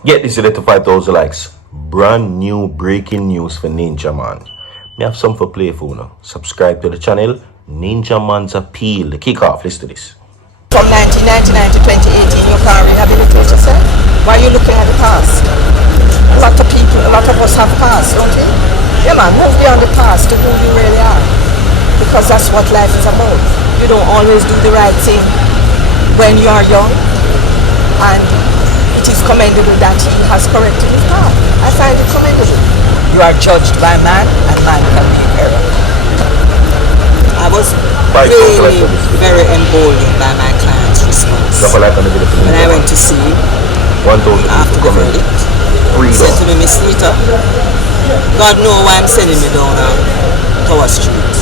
Get this to 5,000 likes. Brand new breaking news for Ninja Man. Me have some for play for now. Subscribe to the channel. Ninja Man's appeal. The kickoff. Listen to this. From 1999 to 2018, you can't rehabilitate yourself. Why are you looking at the past? A lot of people, a lot of us have past, don't we? Yeah, man, move beyond the past to who you really are. Because that's what life is about. You don't always do the right thing when you are young. And it is commendable that he has corrected his path. I find it commendable. You are judged by man, and man can be error. I was really very emboldened by my client's response. When I went to see him after the verdict, he said to me, Miss Nita, God knows why I'm sending me down Tower Street.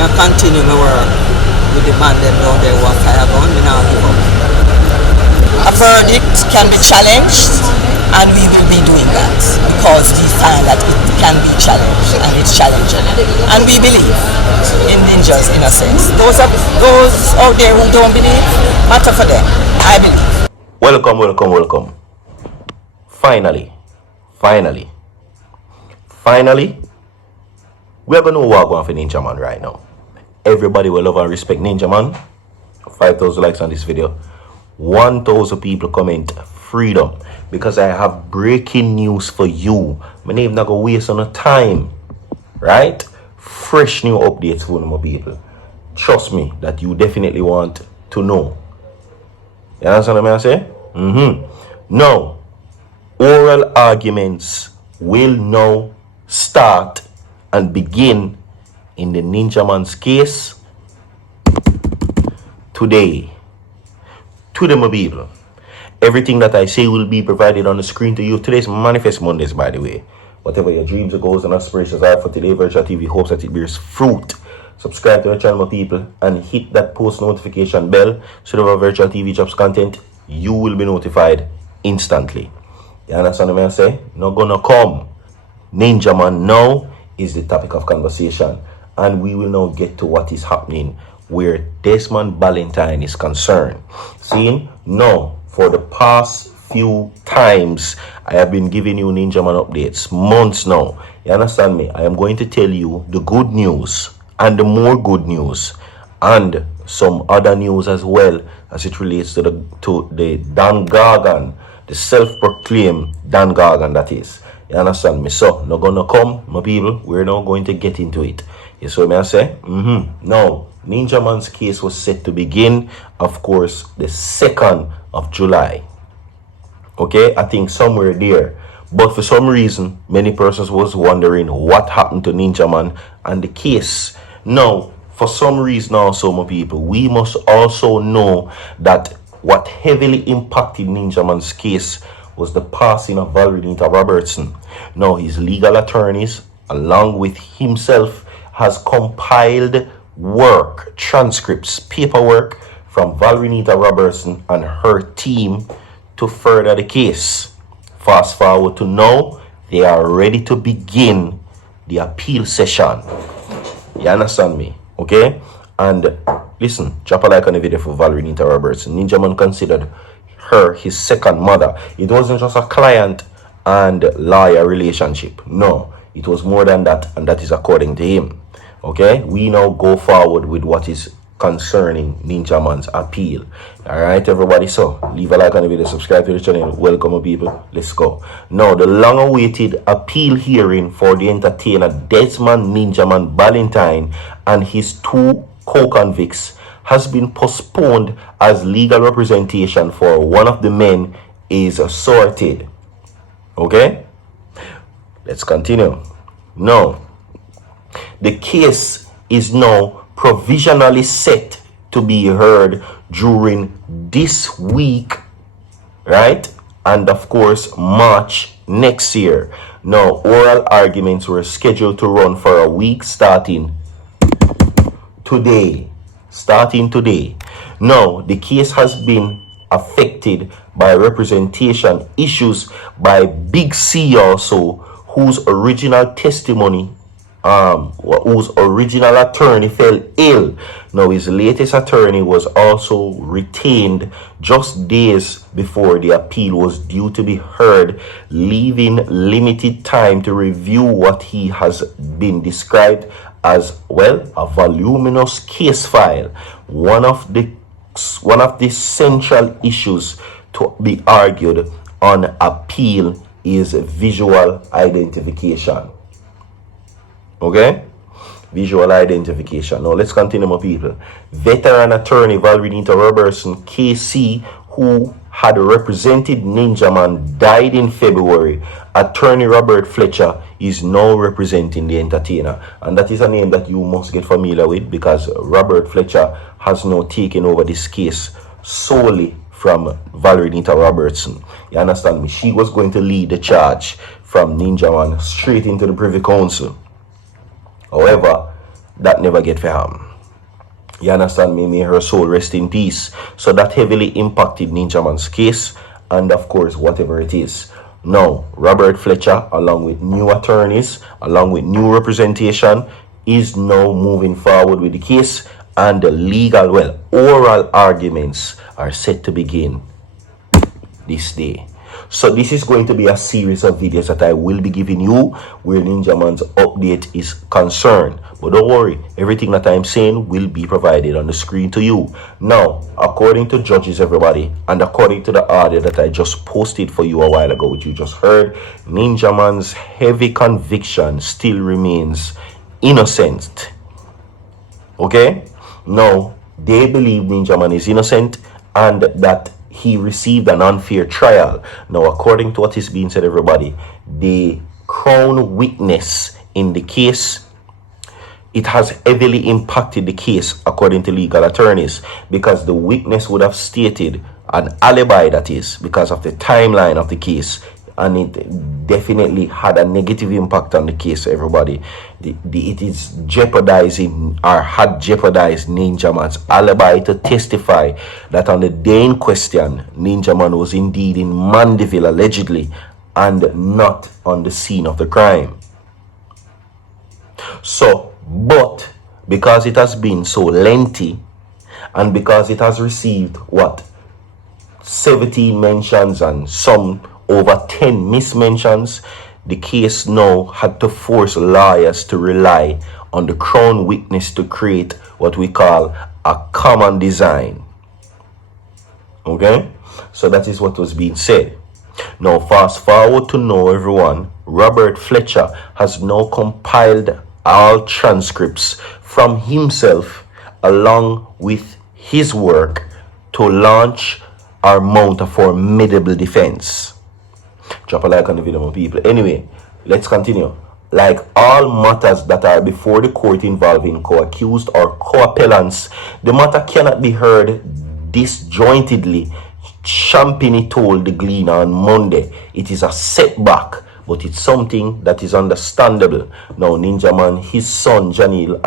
I continue my work with the man them down there who are fire gun, me now give up. A verdict can be challenged, and we will be doing that because we find that it can be challenged and it's challenging, and we believe in ninjas in a sense. Those out there who don't believe, matter for them. I believe. Welcome. Finally, we are going to walk on for Ninja Man right now. Everybody will love and respect Ninja Man. 5,000 likes on this video. 1,000 people comment freedom, because I have breaking news for you. My name not gonna waste on the time, right? Fresh new updates for my people. Trust me that you definitely want to know. You understand what I'm saying? Now, oral arguments will now start and begin in the Ninja Man's case today. To them, people. Everything that I say will be provided on the screen to you. Today's Manifest Mondays, by the way. Whatever your dreams, goals, and aspirations are for today, Virtual TV hopes that it bears fruit. Subscribe to the channel, my people, and hit that post notification bell so that when Virtual TV drops content, you will be notified instantly. You understand what I say? Not gonna come. Ninja Man now is the topic of conversation, and we will now get to what is happening where Desmond Valentine is concerned. See, no, for the past few times I have been giving you Ninja Man updates, months now. You understand me? I am going to tell you the good news and the more good news and some other news as well as it relates to the Dan Gargan, the self-proclaimed Dan Gargan, that is. You understand me? So, not gonna come, my people. We're now going to get into it. You see what I say? Now, Ninja Man's case was set to begin, of course, the 2nd of July. Okay, I think somewhere there. But for some reason, many persons was wondering what happened to Ninja Man and the case. Now, for some reason also, my people, we must also know that what heavily impacted Ninja Man's case was the passing of Valerie Robertson. Now, his legal attorneys, along with himself, has compiled work, transcripts, paperwork from Valerie Robertson and her team to further the case. Fast forward to now, they are ready to begin the appeal session. You understand me? Okay? And listen, drop a like on the video for Valerie Robertson. Ninja Man considered her his second mother. It wasn't just a client and lawyer relationship. No, it was more than that, and that is according to him. Okay, we now go forward with what is concerning Ninja Man's appeal. Alright, everybody, so leave a like on the video, subscribe to the channel. Welcome, people. Let's go. Now, the long-awaited appeal hearing for the entertainer Desmond Ninja Man Valentine and his 2 co-convicts has been postponed as legal representation for one of the men is sorted. Okay, let's continue. Now, the case is now provisionally set to be heard during this week, right? And of course, March next year. Now, oral arguments were scheduled to run for a week starting today. Now, the case has been affected by representation issues by Big C also, whose original testimony whose original attorney fell ill. Now his latest attorney was also retained just days before the appeal was due to be heard, leaving limited time to review what he has been described as, well, a voluminous case file. One of the central issues to be argued on appeal is visual identification. Okay? Visual identification. Now let's continue, my people. Veteran attorney Valrinita Robertson, KC, who had represented Ninja Man, died in February. Attorney Robert Fletcher is now representing the entertainer. And that is a name that you must get familiar with, because Robert Fletcher has now taken over this case solely from Valrinita Robertson. You understand me? She was going to lead the charge from Ninja Man straight into the Privy Council. However, that never get for him. You understand me? May her soul rest in peace. So that heavily impacted Ninja Man's case, and of course, whatever it is. Now, Robert Fletcher, along with new attorneys, along with new representation, is now moving forward with the case, and the legal, well, oral arguments are set to begin this day. So this is going to be a series of videos that I will be giving you where Ninja Man's update is concerned. But don't worry, everything that I'm saying will be provided on the screen to you. Now, according to judges, everybody, and according to the audio that I just posted for you a while ago, which you just heard, Ninja Man's heavy conviction still remains innocent. Okay? Now, they believe Ninja Man is innocent and that he received an unfair trial. Now, according to what is being said, everybody, the crown witness in the case, it has heavily impacted the case, according to legal attorneys, because the witness would have stated an alibi, that is, because of the timeline of the case, and it definitely had a negative impact on the case, everybody. It is jeopardizing, or had jeopardized, Ninja Man's alibi to testify that on the day in question, Ninja Man was indeed in Mandeville, allegedly, and not on the scene of the crime. So, but because it has been so lengthy, and because it has received, 17 mentions and some over 10 mismentions, the case now had to force lawyers to rely on the crown witness to create what we call a common design. Okay? So that is what was being said. Now fast forward to now, everyone, Robert Fletcher has now compiled all transcripts from himself along with his work to launch or mount a formidable defense. Drop a like on the video, my people. Anyway, let's continue. Like all matters that are before the court involving co-accused or co-appellants, the matter cannot be heard disjointedly. Champini told the Gleaner on Monday. It is a setback, but it's something that is understandable. Now, Ninja Man, his son Janil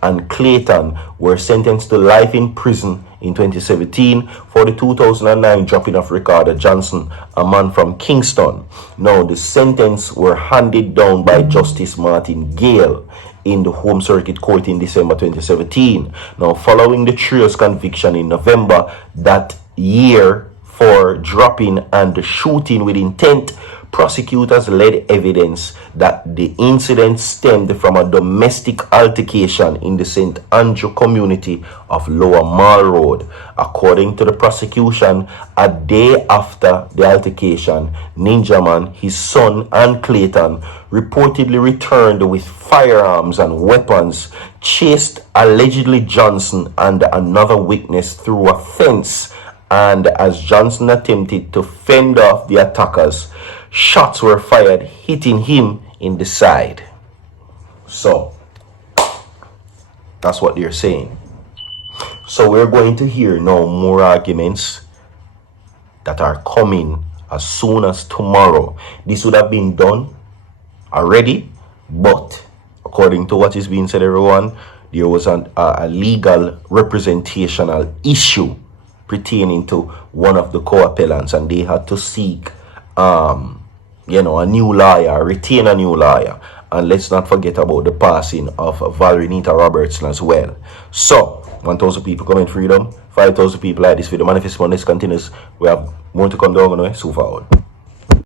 and Clayton were sentenced to life in prison in 2017 for the 2009 dropping of Ricardo Johnson, a man from Kingston. Now, the sentence were handed down by Justice Martin Gale in the Home Circuit Court in December 2017. Now, following the trio's conviction in November that year for dropping and shooting with intent, prosecutors led evidence that the incident stemmed from a domestic altercation in the St. Andrew community of Lower Mall Road. According to the prosecution, a day after the altercation, Ninja Man, his son, and Clayton reportedly returned with firearms and weapons, chased allegedly Johnson and another witness through a fence, and as Johnson attempted to fend off the attackers, shots were fired, hitting him in the side. So, that's what they're saying. So we're going to hear now more arguments that are coming as soon as tomorrow. This would have been done already, but according to what is being said, everyone, there was a legal representational issue pertaining to one of the co-appellants, and they had to seek a new lawyer, retain a new lawyer, And let's not forget about the passing of Valerie Nita Robertson as well. So, 1,000 people coming freedom, 5,000 people like this video. Manifest Mondays continues. We have more to come down on the way. So forward.